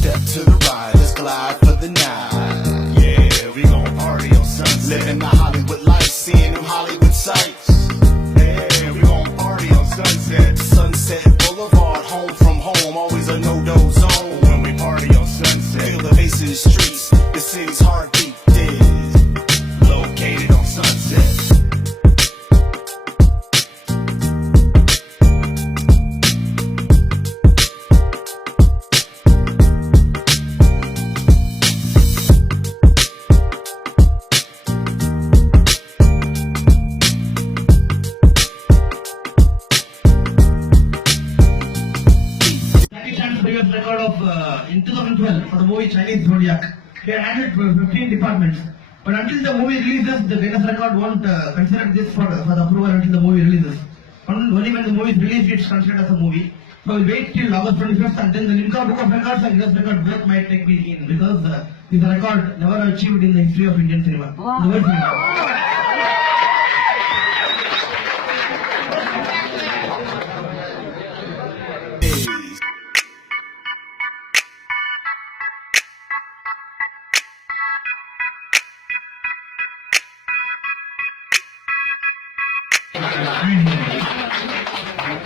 step to the right, let's glide for the night. Yeah, we gon' party on Sunset. Living the Hollywood life, seeing them Hollywood sights. Yeah, we gon' party on Sunset. Sunset Boulevard, home from home, always a no-do zone. When we party on Sunset, feel the bass in the streets, the city's heartbeat is located on Sunset. Record of in 2012 for the movie Chinese Zodiac. They had handled 15 departments, but until the movie releases, the Guinness record won't consider this for the approval until the movie releases. Only when the movie is released, it's considered as a movie. So we'll wait till August 21st, and then the Limca Book of Records and Guinness record both might take me in, because this record never achieved in the history of Indian cinema. Wow. The world cinema.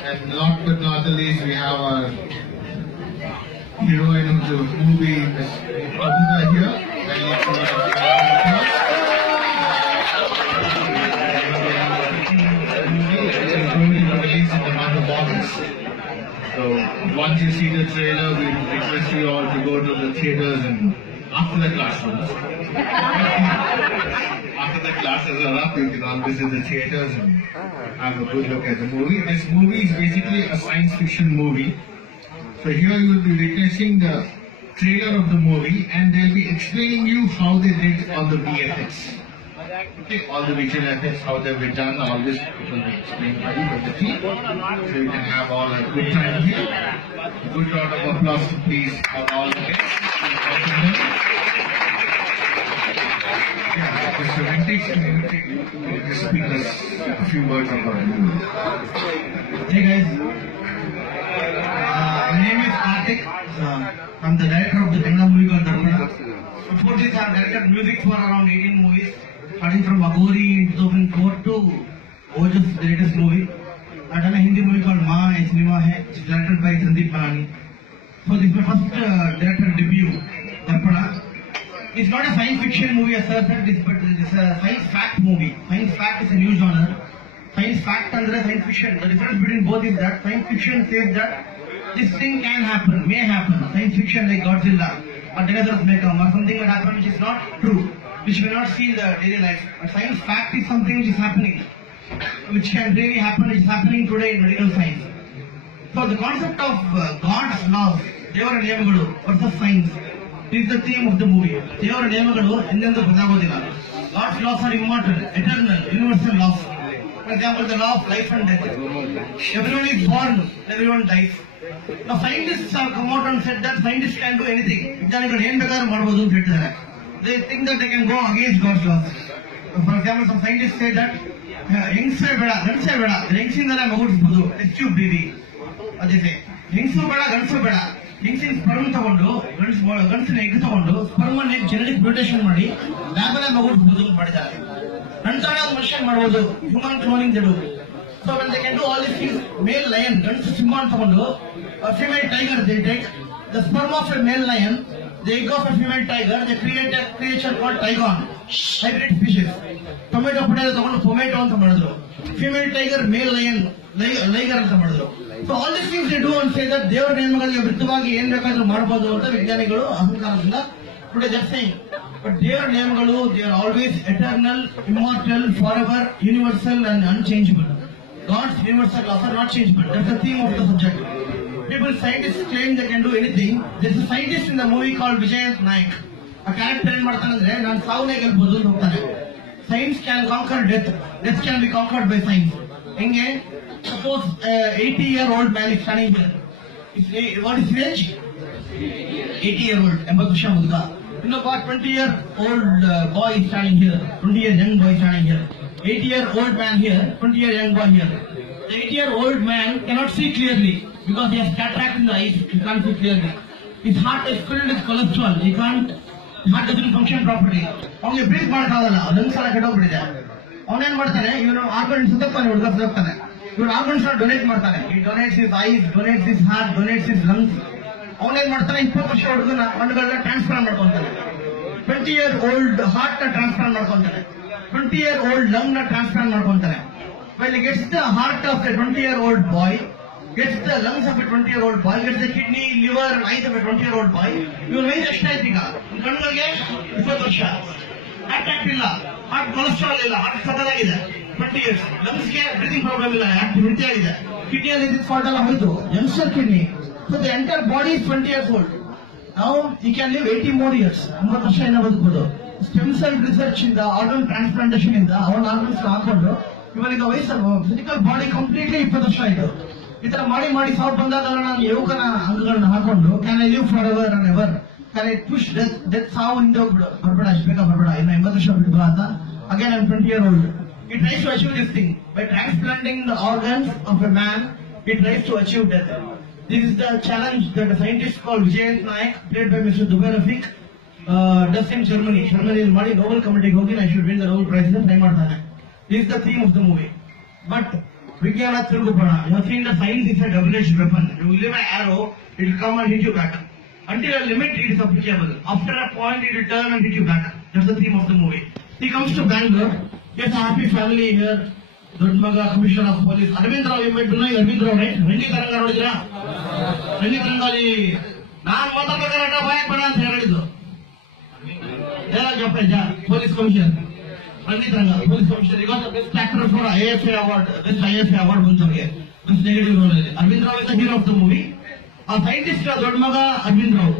And last but not the least, we have our heroine of the movie, Miss Abhida here. It's going to be released in the month of August. So once you see the trailer, we request you all to go to the theaters and after the classrooms. After the classes are up, you can all visit the theaters and have a good look at the movie. This movie is basically a science fiction movie. So here you will be witnessing the trailer of the movie, and they'll be explaining you how they did all the VFX. Okay, all the visual effects, how they've been done, all this will be explained by you from the team. So you can have all a good time here. A good round of applause to please for all the guests. Yeah, Mr. Venkatesh, can you just speak us a few words about it? Hey guys, my name is Karthik. I'm the director of the Kannada movie called Dharmana. Before this, I've directed music for around 18 movies, starting from Agori in 2004 to Ojas, the latest movie. I've done a Hindi movie called Ma Hai Cinema Hai, which is directed by Sandeep Manani. So this is my first director debut, Dharmana. It's not a science fiction movie as such, but it's a science fact movie. Science fact is a new genre. Science fact and science fiction. The difference between both is that science fiction says that this thing can happen, may happen. Science fiction like Godzilla or dinosaurs may come or something that happen which is not true, which may not see in the daily life. But science fact is something which is happening, which can really happen, which is happening today in medical science. So the concept of God's laws, Devara Niyamagalu versus science, is the theme of the movie. Devara Niyamagalu endendhu badagodilla. God's laws are immortal, eternal, universal laws. For example, the law of life and death. Everyone is born, everyone dies. Now scientists have come out and said that scientists can do anything. They think that they can go against God's laws. For example, some scientists say that ಹೆಂಗಸೇ ಬೇಡ ಗಂಡಸೇ ಬೇಡ ಹೆಂಗಸಿಂದಲೇ ಮಗು ಹುಟ್ಟಿಸ್ಬೋದು test tube baby ಅದೇ ಹೆಂಗಸು ಬೇಡ ಗಂಡಸು ಬೇಡ ಹೆಂಗಸಿನ sperm ತಗೊಂಡು ಗಂಡಸಿನ ಎಗ್ ತಗೊಂಡು ಸ್ಪರ್ಮ್ ಅನ್ನ ಜೆನೆಟಿಕ್ ಮ್ಯೂಟೇಷನ್ ಮಾಡಿ ಲ್ಯಾಬಲ್ಲೇ ಮಗು ಹುಟ್ಟಿಸ್ಬೋದು ಮಾಡಿದ್ದಾರೆ. ನಂತರ ಒಂದು ಮನುಷ್ಯನ್ ಮಾಡ್ಬೋದು, ಹ್ಯೂಮನ್ ಕ್ಲೋನಿಂಗ್ ಜಡು. So when they can do all these things, male lion, ಗಂಡಸು ಸಿಂಹ ತಗೊಂಡು female tiger, they take the sperm of a male lion, the egg of a female tiger, they create a creature called Tigon, hybrid species. Tomato potato ತಗೊಂಡು tomato ಅಂತ ಮಾಡಿದ್ರು. Female tiger, male lion, liger ಅಂತ ಮಾಡಿದ್ರು. So all these things they do and say that ದೇವರ ನಿಯಮಗಳಿಗೆ ವಿರುದ್ಧವಾಗಿ ಏನ್ ಬೇಕಾದ್ರೂ ಮಾಡಬಹುದು ಅಂತ ವಿಜ್ಞಾನಿಗಳು ಅಹಂಕಾರದಿಂದ today they're saying. But ದೇವರ ನಿಯಮಗಳು, they are always eternal, immortal, forever, universal and unchangeable. God's universal laws are not changeable. That's the theme of the subject. People, scientists claim they can do anything. There's a scientist in the movie called Vijay Nayak. A character ಏನ್ ಮಾಡ್ತಾನಂದ್ರೆ ನಾನು ಸಾವನ್ನೇ ಗೆಲ್ಬಹುದು ಅಂತ ಹೋಗ್ತಾನೆ. Science can conquer death. Death can be conquered by science. ಹೆಂಗೆ? Suppose 80-year-old man is standing here. What is his age? 80-year-old. 80 ವರ್ಷ ಮುದುಕ. ಇನ್ನೊಬ್ಬ 20-year-old boy is standing here. 20-year young boy standing here. 80-year-old man here. 20-year young boy here. The 80-year-old man cannot see clearly because he has cataract in the eyes. He can't see clearly. his heart is filled with cholesterol. His heart doesn't function properly. ಅವನಿಗೆ breathe ಮಾಡೋಕ್ಕಾಗಲ್ಲ, lungs ಎಲ್ಲ ಕೆಟ್ಟೋಗ್ಬಿಟ್ಟಿದೆ. ಅವನೇನ್ ಮಾಡ್ತಾನೆ, ಇವನು organs ಸುತ್ತಾನೆ, ಹುಡುಗ ಸುತ್ತಾನೆ, ಇವನು organs donate ಮಾಡ್ತಾನೆ. ಈ donates his ice, donates his heart, donates his lungs. ಅವನೇನ್ ಮಾಡ್ತಾನೆ, 20 ವರ್ಷ ಹುಡುಗನ ಮಣ್ಣುಗಳನ್ನ ಟ್ರಾನ್ಸ್ಫರ್ ಮಾಡ್ಕೊಂತಾನೆ. 20-year-old ಹಾರ್ಟ್ ನ ಟ್ರಾನ್ಸ್ಫರ್ ಮಾಡ್ಕೊಂತಾನೆ. 20-year-old lung ನ transfer ಮಾಡ್ಕೊಂತಾನೆ. When he gets the heart of a 20-year-old boy, gets the lungs of a 20-year-old boy, gets the kidney, liver, eyes of a 20-year-old boy, ಇವನು ವಯಸ್ಸು ಎಷ್ಟಾಯ್ತು ಈಗ? ಕಣ್ಣಿಗೆ 20 ವರ್ಷ. Attack ಇಲ್ಲ, heart cholesterol ಇಲ್ಲ, heart ಸಕ್ಕದಾಗಿದೆ, 20 years. ಲಂಗ್ಸ್ಗೆ breathing problem ಇಲ್ಲ, activity ಆಗಿದೆ, ಕಿಡ್ನಿಯಲ್ಲಿ ಇದ್ದಿದ್ದು ಫಾಲ್ಟ್ ಎಲ್ಲ ಹೋಯ್ತು, youngster kidney. So the entire body is 20 years old. ನಾವು he can live 80 more years. 90 ವರ್ಷ ಏನೋ ಬದುಕಬಹುದು. ಸ್ಟೆಮ್ ಸೆಲ್ ರಿಸರ್ಚ್ ಇಂದ, ಆರ್ಗನ್ ಟ್ರಾನ್ಸ್ಪ್ಲಾಂಟೇಶನ್ ಇಂದ ಅವನ ಆರ್ಗನ್ಸ್ ಹಾಕೊಂಡು ಇವನಿಗೆ ವಯಸ್ಸು ಫಿಸಿಕಲ್ ಬಾಡಿ ಕಂಪ್ಲೀಟ್ಲಿ 20 ವರ್ಷ ಆಯ್ತು. ಈ ತರ ಮಾಡಿ ಸಾವು ಬಂದಾಗ ನಾನು ಯುವಕನ ಅಂಗಗಳನ್ನ ಹಾಕೊಂಡು can I live forever and ever, can I push death ಸಾವು ಹಿಂದೆ ಹೋಗ್ಬಿಡು, ಬರ್ಬೇಡ, ಅಷ್ಟು ಬೇಗ ಬರ್ಬೇಡ, ಇನ್ನು 80 ವರ್ಷ ಬಿಟ್ಟು ಅಂತ. Again I am 20-year-old. He tries to achieve this thing by transplanting the organs of a man. He tries to achieve death. This is the challenge that a scientist called Vijayant Nayak, played by Mr. Dubai Rafiq, does in Germany. Germany ಮಾಡಿ Nobel Committee ಹೋಗಿ I should win the Nobel Prize ಅಂತ try ಮಾಡ್ತಾನೆ. This is the theme of the movie. But ವಿಜ್ಞಾನ ತಿರುಗುಪಣ, you have seen the science is a double-edged weapon. You will leave an arrow, it will come and hit you back. Until a limit it is applicable. After a point it will turn and hit you back. That's the theme of the movie. He comes to Bangalore. He has a happy family here. ದೊಡ್ಡ ಮಗ commissioner of police Aravind Rao. Aravind Rao right? Rangi Taranga ನೋಡಿದ್ರಾ? ರಂಗಿ ತರಂಗಲ್ಲಿ ನಾನ್ ಮಾತಾಡ್ಬೇಕಾದ್ರೆ ಭಯಕ್ ಬೇಡ ಅಂತ ಹೇಳಿದ್ದು police commissioner. Rangi Taranga police commissioner. ಈಗ best actor for IFA award, best IFA award ಬಂತವ್ರಿಗೆ, best negative role ಅಲ್ಲಿ. Aravind Rao is the hero of the movie. ಆ ಸೈಂಟಿಸ್ಟ್ ದೊಡ್ಡ ಮಗ ಅರವಿಂದ್ ರಾವ್,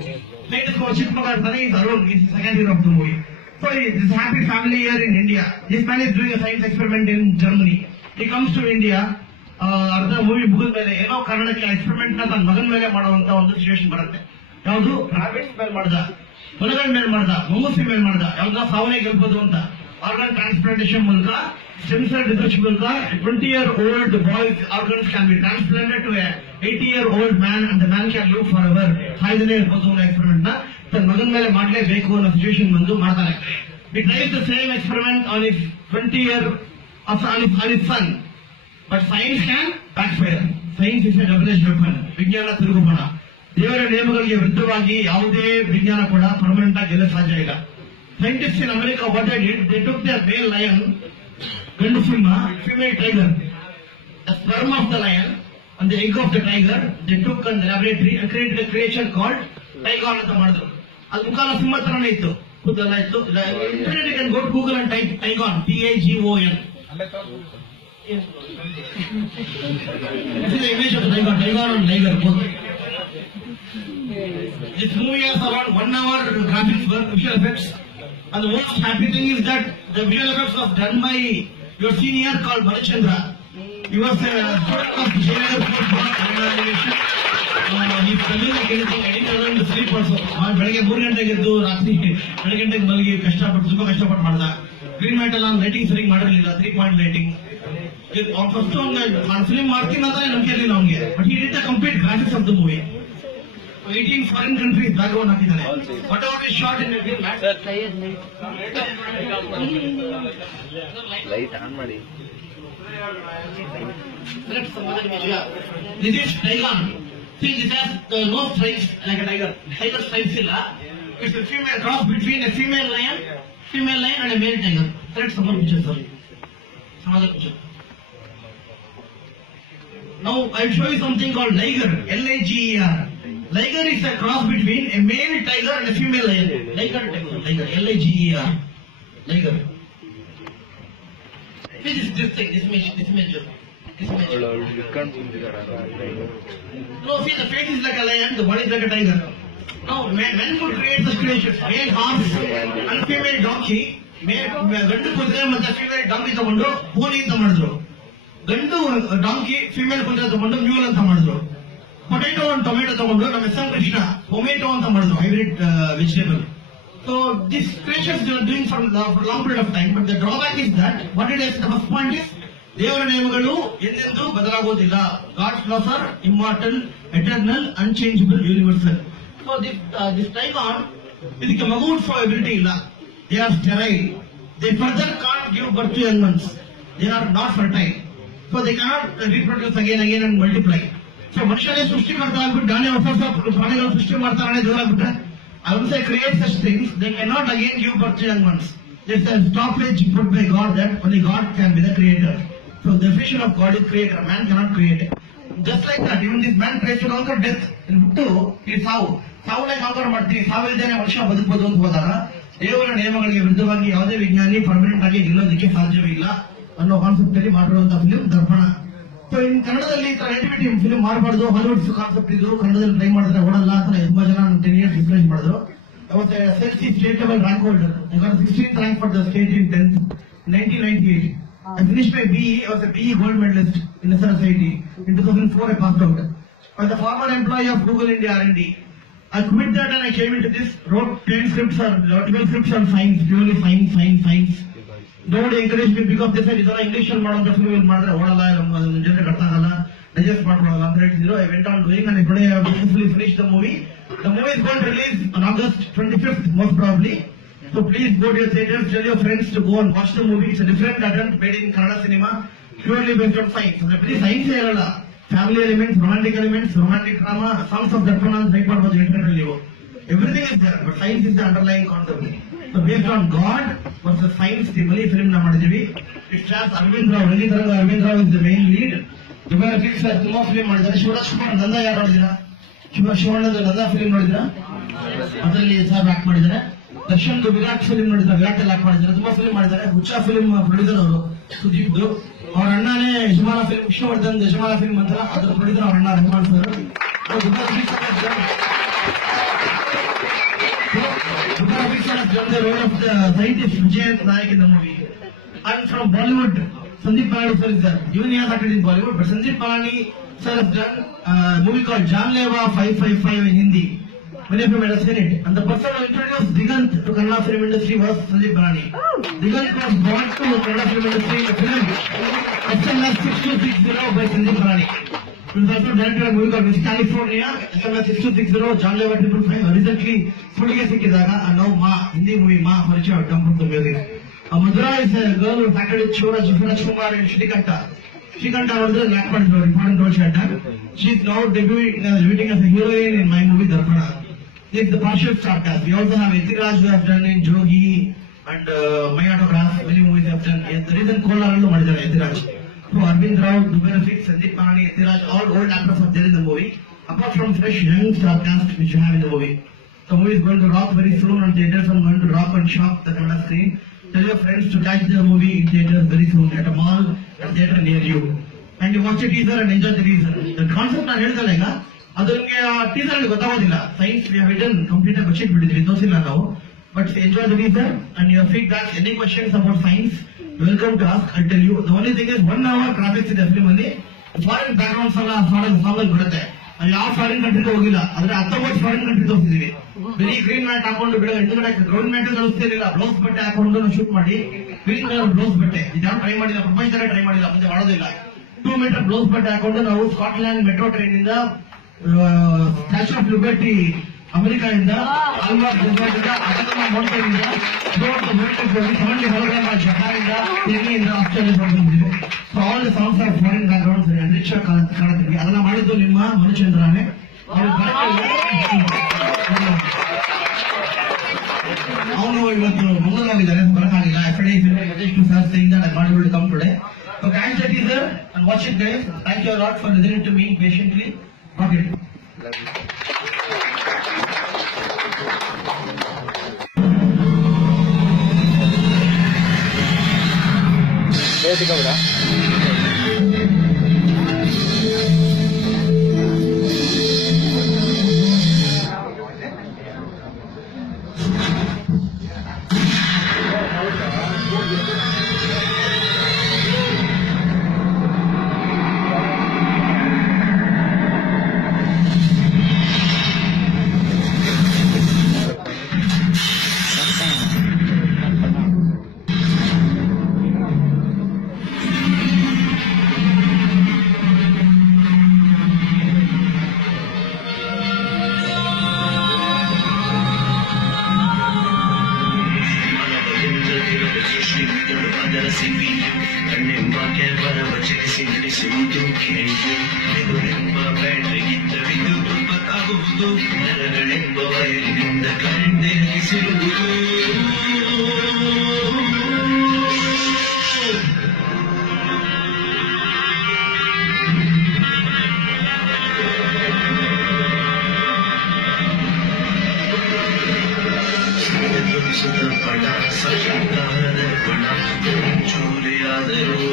ಸೈಂಟಿಸ್ಟ್ ಚಿಕ್ಕ ಮಗ ಇರ್ತಾನೆ, is Arun, is second hero of the movie. So this happy family here in India. This man is doing a science experiment in Germany. He comes to India. ಅರ್ಧ movie ಮುಗಿದ ಮೇಲೆ ಏನೋ ಕಾರಣಕ್ಕೆ ಎಕ್ಸ್ಪೆರಿಮೆಂಟ್ ನ ತನ್ನ ಮಗನ ಮೇಲೆ ಮಾಡುವಂತ ಒಂದು ಸಿಚುವೇಶನ್ ಬರುತ್ತೆ. ಯಾವುದು? ರಾಬಿಟ್ಸ್ ಮೇಲೆ ಮಾಡ್ದ, ಹೊಲಗಳ ಮೇಲೆ ಮಾಡ್ದ, ಮೊಮ್ಮಸಿ ಮೇಲೆ ಮಾಡ್ದ, ಯಾವ್ದನ್ನ ಸಾವನೇ ಗೆಲ್ಬಹುದು ಅಂತ. ಆರ್ಗನ್ ಟ್ರಾನ್ಸ್ಪ್ಲಾಂಟೇಶನ್ ಮೂಲಕ, ಸ್ಟೆಮ್ ಸೆಲ್ ರಿಸರ್ಚ್ ಮೂಲಕ 20-year-old boy's organs can be transplanted to a 80-year-old man and the man can live forever. ಸಾಯ್ದನೇ ಇರ್ಬೋದು ಅನ್ನೋ ಎಕ್ಸ್ಪೆರಿಮೆಂಟ್ ನ ತನ್ನ ಮಗನ ಮೇಲೆ ಮಾಡಲೇಬೇಕು ಅನ್ನೋ ಸಿಚುವೇಶನ್ ಬಂದು ಮಾಡ್ತಾನೆ. He tries the same experiment on his 20-year on his son. But science can backfire. Science is a double-edged weapon. ವಿಜ್ಞಾನ ತಿರುಗುಪಣ. ದೇವರ ನಿಯಮಗಳಿಗೆ ವಿರುದ್ಧವಾಗಿ ಯಾವುದೇ ವಿಜ್ಞಾನ ಕೂಡ ಪರ್ಮನೆಂಟ್ ಆಗಿ ಗೆಲ್ಲಲು ಸಾಧ್ಯ ಇಲ್ಲ. Scientists in America, what they did, they took their male lion, ಗಂಡು ಸಿಂಹ, female tiger, the sperm of the lion and the egg of the tiger, they took in the laboratory and created a creature called ಟೈಗಾನ್ ಅಂತ ಮಾಡಿದ್ರು. ಅದು ಮುಖಾಲ ಸಿಂಹ ತರನೇ ಇತ್ತು, ಕೂದಲೆಲ್ಲ ಇತ್ತು. Internet you can go to Google and type Tigon, TIGON. This is the image of the Tigon and tiger both. This movie has around 1 hour graphics work, visual effects. And the most happy thing is that the visual effects was done by your senior called Balachandra. He was a student of Jayanagar Fort Park Animation. He's telling anything, editor and sleep also. ಬೆಳಗ್ಗೆ 3 ಗಂಟೆಗೆ ಎದ್ದು ರಾತ್ರಿ 2 ಗಂಟೆಗೆ ಮಲಗಿ ತುಂಬಾ ಕಷ್ಟಪಟ್ಟು ಮಾಡ್ದ. Green light ಎಲ್ಲ ಲೈಟಿಂಗ್ ಸರಿಯಾಗಿ ಮಾಡಿರಲಿಲ್ಲ, 3 ಪಾಯಿಂಟ್ ಲೈಟಿಂಗ್. ಫಸ್ಟ್ ನಾನು ಫಿಲ್ಮ್ ಮಾಡ್ತೀನಿ ಅಂತ ನಂಬಿಕೆ ಇರಲಿಲ್ಲ ಅವನಿಗೆ. But he did the complete graphics of the movie. 18 foreign countries background ಹಾಕಿದ್ದಾನೆ. Whatever is short in light on ಮಾಡಿ. This is Tigon. See, this has no stripes like a tiger. Tiger stripes illa. It's a female cross between a female lion and a male tiger. Select some more pictures, sir. Some other picture. Now I'll show you something called liger. Liger. Liger is a cross between a male tiger and a female lion. Liger. Liger. Liger. This thing, this image. No, see, the face is like a lion, the body is like a tiger. Now, men could create such creatures. Male horse and female donkey. ಗಂಡು ಕುದುರೆ ಮತ್ತೆ female donkey ತಗೊಂಡು pony ಅಂತ ಮಾಡಿದ್ರು. ಗಂಡು donkey female ಕುದುರೆ ತಗೊಂಡು mule ಅಂತ ಮಾಡಿದ್ರು. ಪೊಟೇಟೋ and ಟೊಮೆಟೊ ತಗೊಂಡು ನಮ್ಮ ಎಸ್ ಎಂ ಕೃಷ್ಣ ಟೊಮೆಟೊ ಅಂತ ಮಾಡಿದ್ರು, hybrid vegetable. So these creatures they are doing for a long period of time, but the drawback is that what it is, the first point is ದೇವರ ನಿಯಮಗಳು ಎಂದೆಂದೂ ಬದಲಾಗುವುದಿಲ್ಲ. God's laws are immortal, eternal, unchangeable, universal. So this Typhon, ಇದಕ್ಕೆ ಮಗುಡ್ಸೋಬಿಲಿಟಿ ಇಲ್ಲ. They are sterile. They further can't give birth to young ones. They are not fertile. So they cannot reproduce again and multiply. So ಮನುಷ್ಯನೇ ಸೃಷ್ಟಿಕರ್ತ ಆಗ್ಬಿಟ್ಟು ನಾನೇ ಹೊಸ ಪ್ರಾಣಿಗಳು ಸೃಷ್ಟಿ ಮಾಡ್ತಾನೆ ಜೋರಾಗ್ಬಿಟ್ರೆ I would say create such things. They cannot again give birth to young ones. It's a stoppage put by God that only God can be the creator. So the definition of God is creator. Man cannot create. Just like that, even this man tries to conquer death. ಬಿಟ್ಟು ಈ ಸಾವನ್ನ conquer ಮಾಡ್ತೀವಿ, ಸಾವಿಲ್ದೇನೆ ಮನುಷ್ಯ ಬದುಕಬಹುದು ಅಂತ ಹೋದಾಗ ದೇವರ ನಿಯಮಗಳಿಗೆ ವಿರುದ್ಧವಾಗಿ ಯಾವುದೇ ವಿಜ್ಞಾನಿ ಪರ್ಮನೆಂಟ್ ಆಗಿ ಗೆಲ್ಲೋದಕ್ಕೆ ಸಾಧ್ಯವಿಲ್ಲ ಅನ್ನೋ ಕಾನ್ಸೆಪ್ಟ್ ಅಲ್ಲಿ ಮಾಡಿರುವಂತಹ ಫಿಲಿಂ ದರ್ಪಣ. ಸೊ ಇನ್ ಕನ್ನಡದಲ್ಲಿ ಈ ತರ ನೆಟಿವಿಟಿ ಫಿಲಿಂ ಮಾಡಬಾರ್ದು, ಹಾಲಿವುಡ್ ಕಾನ್ಸೆಪ್ಟ್ ಇದು, ಕನ್ನಡದಲ್ಲಿ ಟ್ರೈ ಮಾಡಿದ್ರೆ ಓಡಲ್ಲ ಅಂತ ತುಂಬಾ ಜನ 10 years ಡಿಫರೆನ್ಸ್ ಮಾಡಿದ್ರು. SLC state level rank holder. I got 16th rank for the state in 10th, 1998. I finished my BE. I was a BE gold medalist in SRSIT. In 2004, I passed out. I was a former employee of Google India R&D. I quit that and I came into this. Wrote 12 scripts on science, purely science. Nobody encouraged me because they said, "Idara English al mado film will madre odalla ಜನರಿಗೆ ಅರ್ಥ ಆಗಲ್ಲ, digest ಮಾಡ್ಕೊಳ್ಳಲ್ಲ" ಅಂತ ಹೇಳಿದ್ರು. I went on doing and I successfully finished the movie. The movie is going to release on August 25th, most probably. So please go to your theaters, tell your friends to go and watch the movie. It's a different attempt made in Kannada cinema, purely based on science. So bari science iralla, family elements, romantic drama, songs of Darpana ಅಂತ type ಮಾಡಬಹುದು internet ಅಲ್ಲಿ. Everything is there, but science is the underlying concept. So based on God versus science, the Malay film na ಮಾಡಿದೀವಿ. It stars Arvind Rao. Arvind Rao is the main lead. Dubai Fix ತುಂಬಾ film ಮಾಡಿದ್ದಾರೆ. ಶಿವರಾಜ್ ಕುಮಾರ್ ನಂದ ಯಾರು ನೋಡಿದಿರಾ? ಶಿವಣ್ಣದ ನಂದ film ನೋಡಿದಿರಾ? ಅದರಲ್ಲಿ sir act ಮಾಡಿದ್ದಾರೆ. Darshan Virat film ನೋಡಿದ್ರೆ, ವಿರಾಟ್ ಅಲ್ಲಿ act ಮಾಡಿದ್ದಾರೆ. ತುಂಬಾ ಫಿಲ್ಮ್ ಮಾಡಿದ್ದಾರೆ. ಹುಚ್ಚ ಫಿಲ್ಮ್ ಪ್ರೊಡ್ಯೂಸರ್ ಅವರು ಸುದೀಪ್. ಅವ್ರ ಅಣ್ಣನೇ ಯಜಮಾನ ಫಿಲ್ಮ್, ವಿಷ್ಣುವರ್ಧನ್ ಯಜಮಾನ ಫಿಲ್ಮ್ ಅಂತ ಅದ್ರ ಪ್ರೊಡ್ಯೂಸರ್ ಅವ್ರ ಅಣ್ಣ Rehman sir. The role of the scientist Vijay Nayak in the movie. And from Bollywood, Sandeep Malani sir is there. Even he has acted in Bollywood, but Sandeep Malani sir has done a movie called Janleva 555 in Hindi. Many of you might have seen it. And the person who introduced Digant to Kannada film industry was Sandeep Malani. Digant was brought to Kannada film industry in the film SMS 6260 by Sandeep Malani. He was also directed a movie called Miss California, SMS 6260, Janleva 555. Recently, Sudige Sikkidaga, and now Ma, Hindi movie Ma, Parichaya come from the music. Madhura is a girl who acted with Shivraj Kumar in Shrikanta. Shrikanta was the important role she had done. She is now debuting as a heroine in my movie Darpana. This is the partial star cast. We also have Etiraj who have done in Jogi and My Autograph. Many movies have done. The reason Kolarallu madidare Etiraj. So Arvind Rao, Dubai Fix, Sandeep Malani, Etiraj, all old actors are there in the movie. Apart from fresh young star cast which you have in the movie. The movie is going to rock very soon on theaters. I'm going to rock and shock the Kannada screen. Tell your friends to catch the movie in theaters very soon at a mall, at a theater near you. And you watch a teaser and enjoy the teaser. The concept ನಾನು ಹೇಳಿದಲ್ಲ ಈಗ, ಅದು ನಿಮಗೆ ಆ teaser ಅಲ್ಲಿ ಗೊತ್ತಾಗೋದಿಲ್ಲ. Science we have written complete ಆಗಿ ಬಚ್ಚಿಟ್ ಬಿಟ್ಟಿದ್ವಿ, ತೋರಿಸಿಲ್ಲ ನಾವು. But enjoy the teaser and your feedback. Any questions about science, welcome to ask. I'll tell you. The only thing is 1 hour graphics ಇದೆ ಫಿಲ್ಮ್ ಅಲ್ಲಿ. ಫಾರಿನ್ ಬ್ಯಾಕ್ಗ್ರೌಂಡ್ಸ್ ಎಲ್ಲ song ಬರುತ್ತೆ. ಯಾವ foreign ಕಂಟ್ರಿಗೆ ಹೋಗಿಲ್ಲ, ಆದ್ರೆ 19 ಫಾರಿನ್ ಕಂಟ್ರಿ ತೋರಿಸಿದೀವಿ. ಬರೀ ಗ್ರೀನ್ ಮ್ಯಾಟ್ ಹಾಕೊಂಡು ಬಿಡೋ ಹಿಂದ್ಗಡೆ ಗ್ರೌಂಡ್ ಮ್ಯಾಟ್ ಕಳಿಸ್ತಿರ್ಲಿಲ್ಲ, ಬ್ಲೌಸ್ ಬಟ್ಟೆ ಹಾಕೊಂಡು ನಾವು ಶೂಟ್ ಮಾಡಿ ಗ್ರೀನ್ ಕಲರ್ ಬ್ಲೌಸ್ ಬಟ್ಟೆ ಇದ್ಯಾವ ಟ್ರೈ ಮಾಡಿಲ್ಲ, ಪ್ರಪಂಚದಲ್ಲೇ ಟ್ರೈ ಮಾಡಿಲ್ಲ, ಮುಂದೆ ಮಾಡೋದಿಲ್ಲ. 2 ಮೀಟರ್ ಬ್ಲೌಸ್ ಬಟ್ಟೆ ಹಾಕೊಂಡು ನಾವು ಸ್ಕಾಟ್ಲ್ಯಾಂಡ್ ಮೆಟ್ರೋ ಟ್ರೈನ್ ಇಂದ ಸ್ಟ್ಯಾಚ್ಯೂ ಆಫ್ ಲಿಬರ್ಟಿ ಅಮೆರಿಕಾದಿಂದ ಆಲ್ಮಾರ್ಟ್ ಡೆಸರ್ಟ್ ಅಟಕಮಾ ಮೌಂಟೇನ್ ಇಂದ ಜಪಾನಿಂದ ಚೆನ್ನೈಯಿಂದ ಆಸ್ಟ್ರೇಲಿಯಾ ಬಂದಿದ್ದೀವಿ. So all the songs of foreign backgrounds rich ಕಾಣುತ್ತೀವಿ. ಅದನ್ನ ಮಾಡಿದ್ದು ನಿಮ್ಮ ಮನುಚಂದ್ರನೇ. ಅವನು ಇವತ್ತು ಮಂಗಳೂರಾಗಿದ್ದಾರೆ, ಬರಕಾಗಿಲ್ಲ. FID sir saying that I'm not able to come today. So catch the teaser and watch it, guys. Thank you a lot for listening to me patiently. Okay. CPU ಕಣ್ಣೆಂಬ ಕ್ಯಾಮರ ಚಲಿಸಿ ನಡೆಸುವುದು ಕೇಳಿಯು ಎದುರೆಂಬ ಬ್ಯಾಟರಿಗಿಂತ ವಿದ್ಯುತ್ ಉತ್ಪತ್ತಾಗುವುದು ನರಗಳೆಂಬ ವೈರಿನಿಂದ ಕರೆಂಟ್ ತಿರುಗಿಸಿರುವುದು ಪಡ ಸಶಕಾರದ ಪಣ ಚೂರಿಯಾದರೂ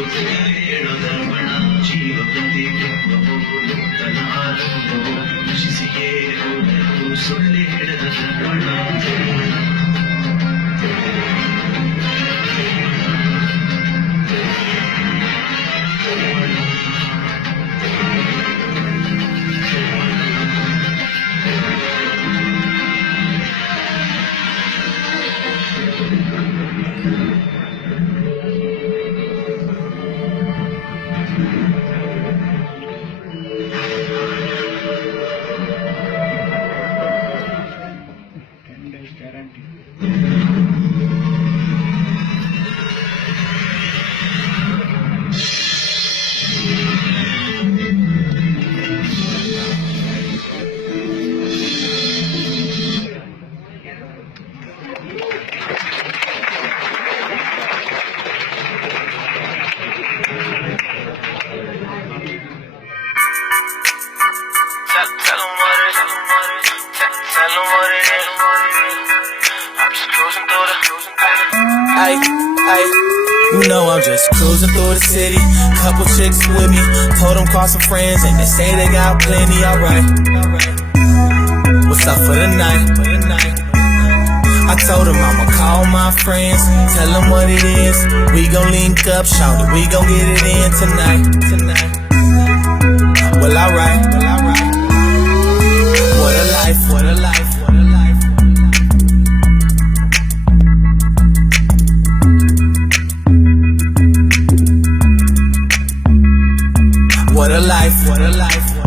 ಹೇಳದ ಬಣ ಜೀವ ಪ್ರತಿಬಿಂಬವು ನೂತನ ಆರಂಭವು ನಶಿಸಿಯೇ ಹೋದರೂ ಸುಳ್ಳಿ ಹಿಡದ ಬಣ You know I'm just cruising through the city. Couple chicks with me. Told them call some friends and they say they got plenty. Alright. What's up for the night? I told them I'ma call my friends, tell them what it is. We gon' link up, shout it. We gon' get it in tonight. Well, alright. What a life, what a life. What a life, what a life.